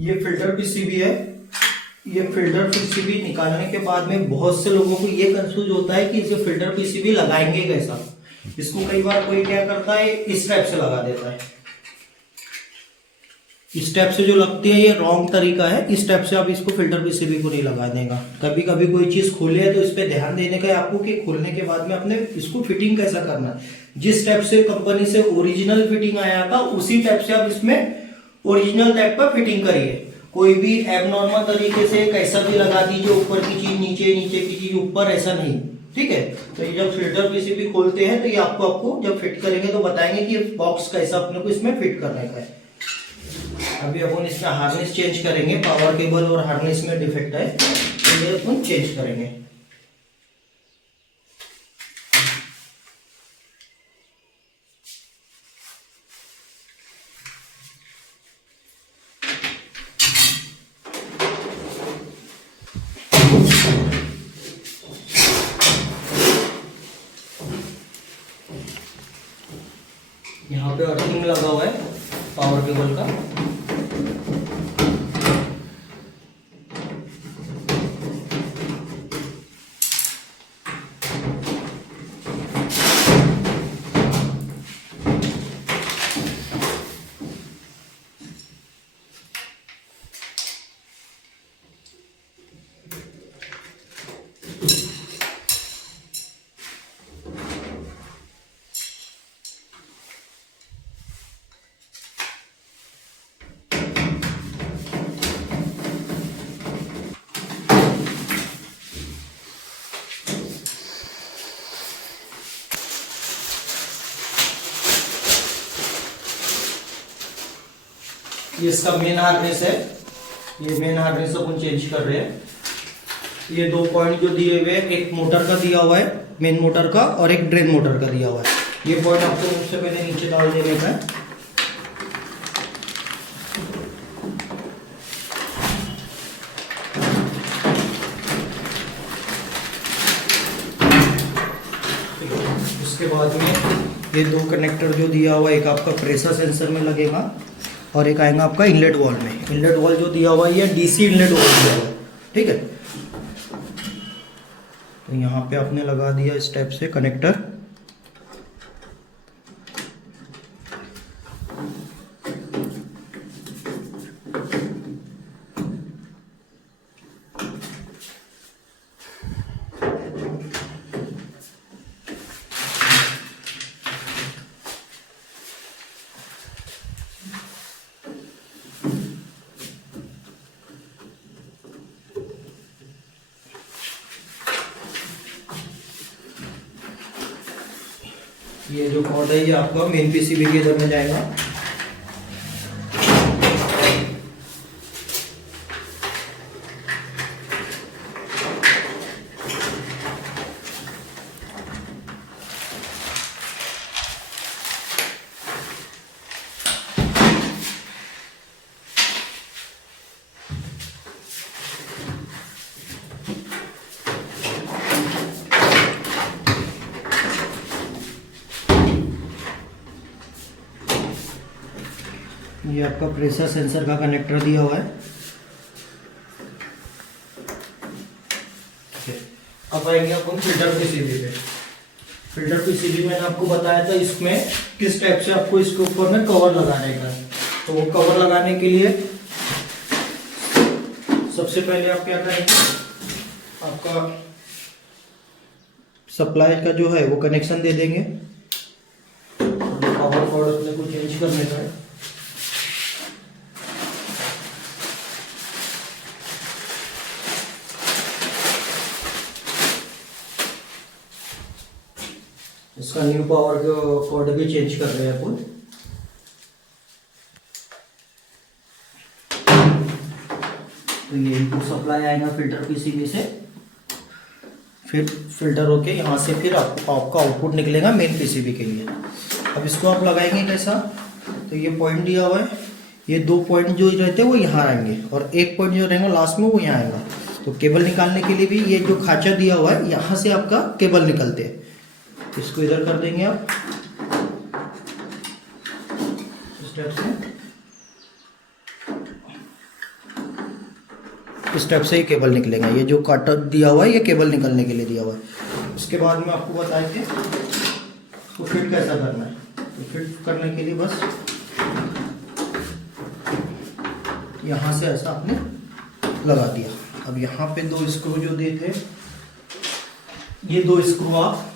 ये filter PCB है। ये फिल्टर पीसीबी निकालने के बाद में बहुत से लोगों को ये कंफ्यूज होता है कि इसे फिल्टर पीसीबी लगाएंगे कैसा। इसको कई बार कोई क्या करता है, इस टाइप से लगा देता है। इस टाइप से जो लगती है ये रॉन्ग तरीका है। इस टाइप से आप इसको फिल्टर पीसीबी को नहीं लगा देगा। कभी कभी कोई चीज खोले है तो इस पे ध्यान देने का है आपको कि खोलने के बाद में अपने इसको फिटिंग कैसा करना है। जिस टाइप से कंपनी से ओरिजिनल फिटिंग आया था उसी टाइप से आप इसमें ओरिजिनल टाइप पर फिटिंग करिए। कोई भी एबनॉर्मल तरीके से कैसा भी लगा दीजिए, ऊपर की चीज नीचे, नीचे की चीज ऊपर, ऐसा नहीं। ठीक है। तो ये जब फिल्टर पीसीबी खोलते हैं तो ये आपको जब फिट करेंगे तो बताएंगे कि बॉक्स कैसा अपने को इसमें फिट करने का है। अभी अपन इसमें हार्नेस चेंज करेंगे। पावर केबल और हार्नेस में डिफेक्ट है तो ये अपन चेंज करेंगे। यहाँ पे अर्थिंग लगा हुआ है पावर केबल का। ये इसका मेन हार्नेस है। ये मेन हार्नेस अपन चेंज कर रहे हैं। ये दो पॉइंट जो दिए हुए हैं, एक मोटर का दिया हुआ है, मेन मोटर का, और एक ड्रेन मोटर का दिया हुआ है। ये पॉइंट आपको सबसे पहले नीचे डाल देने का है। उसके बाद में ये दो कनेक्टर जो दिया हुआ है, एक आपका प्रेशर सेंसर में लगेगा और एक आएगा आपका इनलेट वॉल में। इनलेट वॉल जो दिया हुआ है ये डीसी इनलेट वॉल दिया हुआ है। ठीक है। तो यहाँ पे आपने लगा दिया इस टाइप से कनेक्टर। ये जो कॉर्ड है ये आपका मेन पीसीबी के इधर में जाएगा। ये आपका प्रेशर सेंसर का कनेक्टर दिया हुआ है। अब आएंगे अपन फिल्टर पीसीबी पे। फिल्टर पीसीबी मैंने आपको बताया था इसमें किस टाइप से आपको इसके ऊपर में कवर लगाने का है। तो वो कवर लगाने के लिए सबसे पहले आप क्या करेंगे, आपका सप्लाई का जो है वो कनेक्शन दे देंगे। पावर कॉर्ड अपने को चेंज करने का है। इसका न्यू पावर कॉर्ड भी चेंज कर रहे हैं अपन। तो ये इनपुट सप्लाई आएगा फिल्टर पीसीबी से, फिर फिल्टर होके यहाँ से फिर आपका आउटपुट निकलेगा मेन पीसीबी के लिए। अब इसको आप लगाएंगे कैसा, तो ये पॉइंट दिया हुआ है, ये दो पॉइंट जो रहते हैं वो यहाँ आएंगे और एक पॉइंट जो रहेगा लास्ट में वो यहाँ आएगा। तो केबल निकालने के लिए भी ये जो खांचा दिया हुआ है यहाँ से आपका केबल निकलते हैं। इसको इधर कर देंगे आप इस टाइप से। इस टाइप से ये केबल निकलेगा। ये जो कटर दिया हुआ है ये केबल निकलने के लिए दिया हुआ है। उसके बाद में आपको बताएंगे तो फिट कैसा करना है। तो फिट करने के लिए बस यहाँ से ऐसा आपने लगा दिया। अब यहाँ पे 2 स्क्रू जो दिए थे, ये 2 स्क्रू आप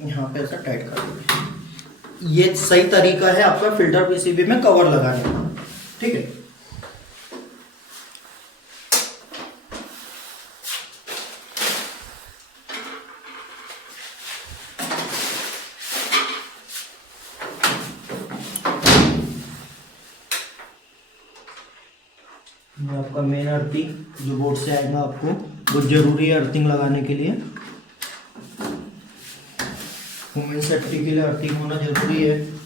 यहाँ पे ऐसा टाइट कर देंगे। ये सही तरीका है आपका फिल्टर पीसीबी में कवर लगाने का, ठीक है। आपका मेन अर्थिंग जो बोर्ड से आएगा आपको बहुत जरूरी है अर्थिंग लगाने के लिए। वुमेन सेफ्टी के लिए अर्थिंग होना जरूरी है।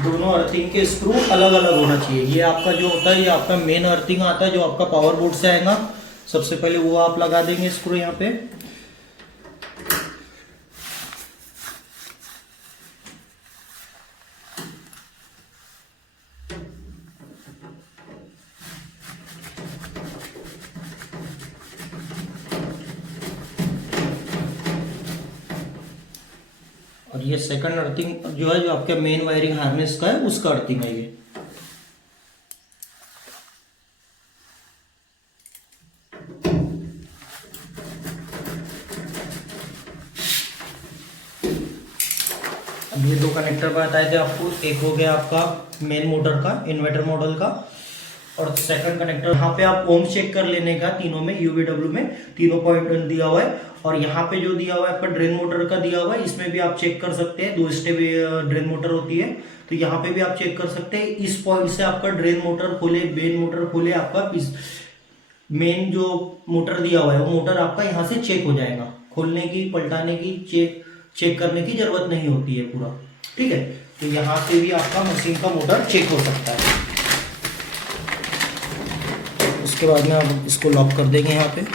दोनों अर्थिंग के स्क्रू अलग अलग होना चाहिए। ये आपका जो होता है ये आपका मेन अर्थिंग आता है जो आपका पावर बोर्ड से आएगा। सबसे पहले वो आप लगा देंगे स्क्रू यहाँ पे। और ये सेकंड अर्थिंग जो है जो आपके मेन वायरिंग हार्नेस का है उसका अर्थिंग है ये। अब ये 2 कनेक्टर बताए थे आपको। एक हो गया आपका मेन मोटर का, इन्वर्टर मॉडल का, और सेकंड कनेक्टर यहाँ पे आप ओम चेक कर लेने का। तीनों में यूवीडब्ल्यू में तीनों पॉइंट दिया हुआ है। और यहाँ पे जो दिया हुआ है आपका ड्रेन मोटर का दिया हुआ है, इसमें भी आप चेक कर सकते हैं। 2 स्टेप ड्रेन मोटर होती है तो यहाँ पे भी आप चेक कर सकते हैं। इस पॉइंट से आपका ड्रेन मोटर खोले, मेन मोटर खोले, आपका मेन जो मोटर दिया हुआ है वो मोटर आपका यहाँ से चेक हो जाएगा। खोलने की, पलटाने की, चेक करने की जरूरत नहीं होती है पूरा, ठीक है। तो यहाँ से भी आपका मशीन का मोटर चेक हो सकता है। उसके बाद में आप इसको लॉक कर देंगे यहाँ पे।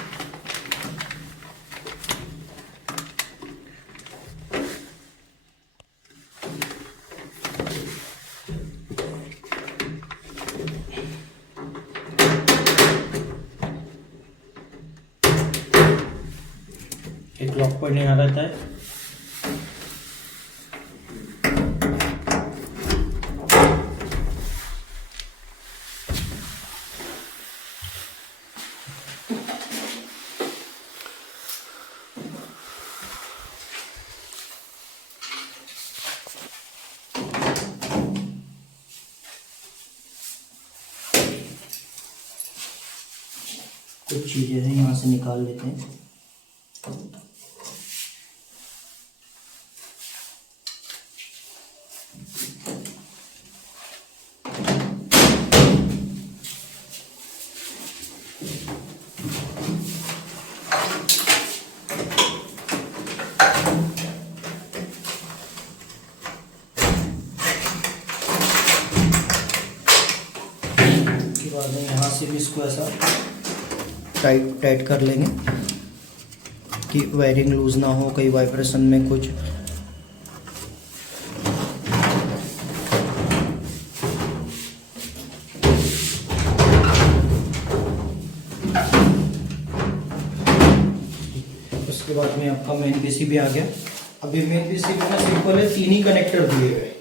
एक लॉक पॉइंट यहाँ रहता है। कुछ चीजें हैं यहाँ से निकाल लेते हैं। बाद में यहाँ से भी इसको ऐसा टाइट कर लेंगे कि वायरिंग लूज ना हो, कहीं वाइब्रेशन में कुछ। उसके बाद में आपका मेन पीसीबी आ गया। अभी मेन पीसीबी में सिंपल है, 3 ही कनेक्टर दिए हुए।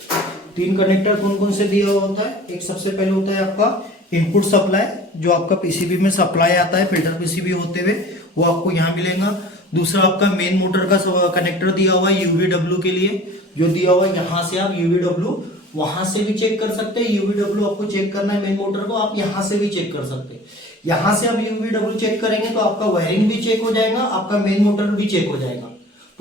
3 कनेक्टर कौन कौन से दिया हुआ होता है? एक सबसे पहले होता है आपका इनपुट सप्लाई, जो आपका पीसीबी में सप्लाई आता है फिल्टर पीसीबी होते हुए, वो आपको यहाँ मिलेगा। दूसरा आपका मेन मोटर का कनेक्टर दिया हुआ है यूवीडब्ल्यू के लिए, जो दिया हुआ है यहाँ से आप यूवीडब्ल्यू वहां से भी चेक कर सकते हैं। यूवीडब्ल्यू आपको चेक करना है मेन मोटर को, आप यहाँ से भी चेक कर सकते हैं। यहाँ से आप यूवीडब्ल्यू चेक करेंगे तो आपका वायरिंग भी चेक हो जाएगा, आपका मेन मोटर भी चेक हो जाएगा।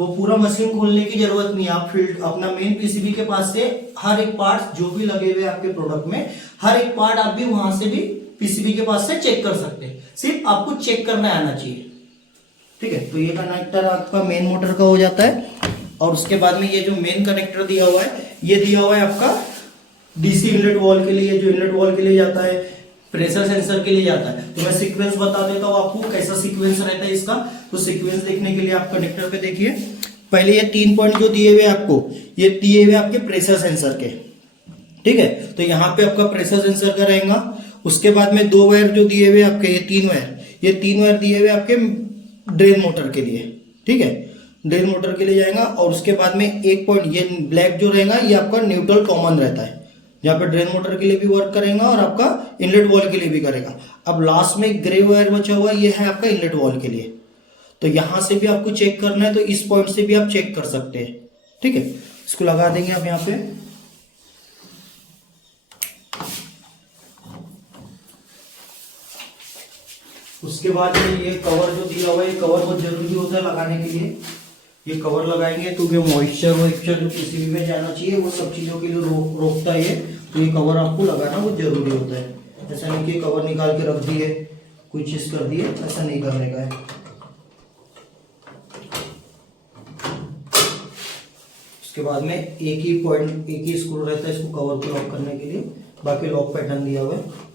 तो पूरा मशीन खोलने की जरूरत नहीं है। आप फील्ड अपना मेन पीसीबी के पास से हर एक पार्ट जो भी लगे हुए आपके प्रोडक्ट में, हर एक पार्ट आप भी वहां से भी पीसीबी के पास से चेक कर सकते हैं। सिर्फ आपको चेक करना आना चाहिए, ठीक है। तो ये कनेक्टर आपका मेन मोटर का हो जाता है। और उसके बाद में ये जो मेन कनेक्टर दिया हुआ है, ये दिया हुआ है आपका डीसी इनलेट वॉल के लिए, जो इनलेट वॉल के लिए जाता है, प्रेशर सेंसर के लिए जाता है। तो मैं सीक्वेंस बता देता हूँ आपको कैसा सीक्वेंस रहता है इसका। तो सीक्वेंस देखने के लिए आप कनेक्टर पे देखिए, पहले ये 3 पॉइंट जो दिए हुए आपको, ये दिए हुए आपके प्रेशर सेंसर के, ठीक है। तो यहाँ पे आपका प्रेशर सेंसर का रहेगा। उसके बाद में 2 वायर जो दिए हुए आपके, ये 3 वायर दिए हुए आपके ड्रेन मोटर के लिए, ठीक है, ड्रेन मोटर के लिए जाएगा। और उसके बाद में एक पॉइंट ये ब्लैक जो रहेगा, ये आपका न्यूट्रल कॉमन रहता है, जहाँ पे ड्रेन मोटर के लिए भी वर्क करेगा और आपका इनलेट वॉल के लिए भी करेगा। अब लास्ट में ग्रे वायर बचा हुआ, ये है आपका इनलेट वॉल के लिए। तो यहां से भी आपको चेक करना है, तो इस पॉइंट से भी आप चेक कर सकते हैं, ठीक है। इसको लगा देंगे आप यहाँ पे। उसके बाद ये कवर जो दिया हुआ है, ये कवर बहुत जरूरी होता है लगाने के लिए। ये कवर लगाएंगे तो जो मॉइस्चर जो पीसीबी में जाना चाहिए वो सब चीजों के लिए रोकता है। तो ये कवर आपको लगाना बहुत जरूरी होता है। ऐसा नहीं कि कवर निकाल के रख दिए, कोई चीज कर दिए, ऐसा नहीं करने का है। उसके बाद में एक ही पॉइंट, एक ही स्क्रू रहता है इसको कवर को लॉक करने के लिए, बाकी लॉक पैटर्न दिया हुआ है।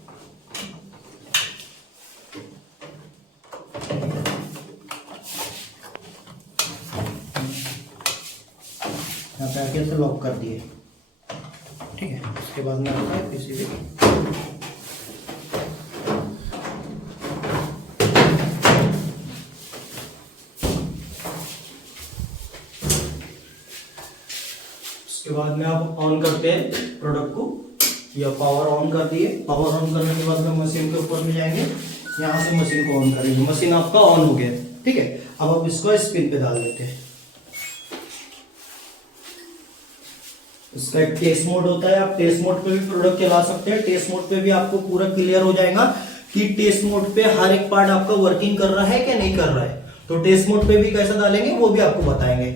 यहाँ पे आके से लॉक कर दिए, ठीक है। उसके बाद में आता है पीसीबी। उसके बाद में आप ऑन करते हैं प्रोडक्ट को, या पावर ऑन कर दिए। पावर ऑन करने के बाद में मशीन के ऊपर में जाएंगे, यहाँ से मशीन को ऑन करेंगे। मशीन आपका ऑन हो गया, ठीक है। अब आप इसको स्पिन पे डाल देते हैं। इसका एक टेस्ट मोड होता है, आप टेस्ट मोड पे भी प्रोडक्ट चला सकते हैं। टेस्ट मोड पे भी आपको पूरा क्लियर हो जाएगा कि टेस्ट मोड पे हर एक पार्ट आपका वर्किंग कर रहा है क्या नहीं कर रहा है। तो टेस्ट मोड पे भी कैसे डालेंगे वो भी आपको बताएंगे।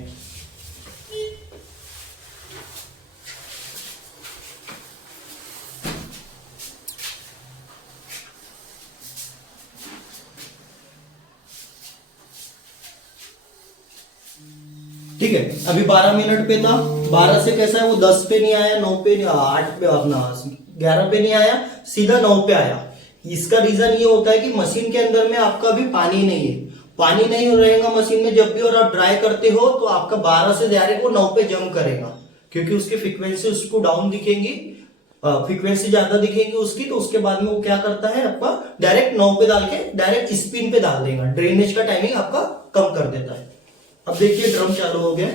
ठीक है, अभी 12 मिनट पे था। 12 से कैसा है वो 10 पे नहीं आया, 9 पे नहीं, 8 पे, अपना 11 पे नहीं आया, सीधा 9 पे आया। इसका रीजन ये होता है कि मशीन के अंदर में आपका अभी पानी नहीं है। पानी नहीं रहेगा मशीन में जब भी, और आप ड्राई करते हो तो आपका 12 से डायरेक्ट वो 9 पे जंप करेगा, क्योंकि उसकी फ्रीक्वेंसी उसको डाउन दिखेंगी, फ्रीक्वेंसी ज्यादा दिखेगी उसकी। तो उसके बाद में वो क्या करता है, आपका डायरेक्ट 9 पे डाल के डायरेक्ट स्पिन पे डाल देगा, ड्रेनेज का टाइमिंग आपका कम कर देता है। अब देखिए ड्रम चालू हो गया।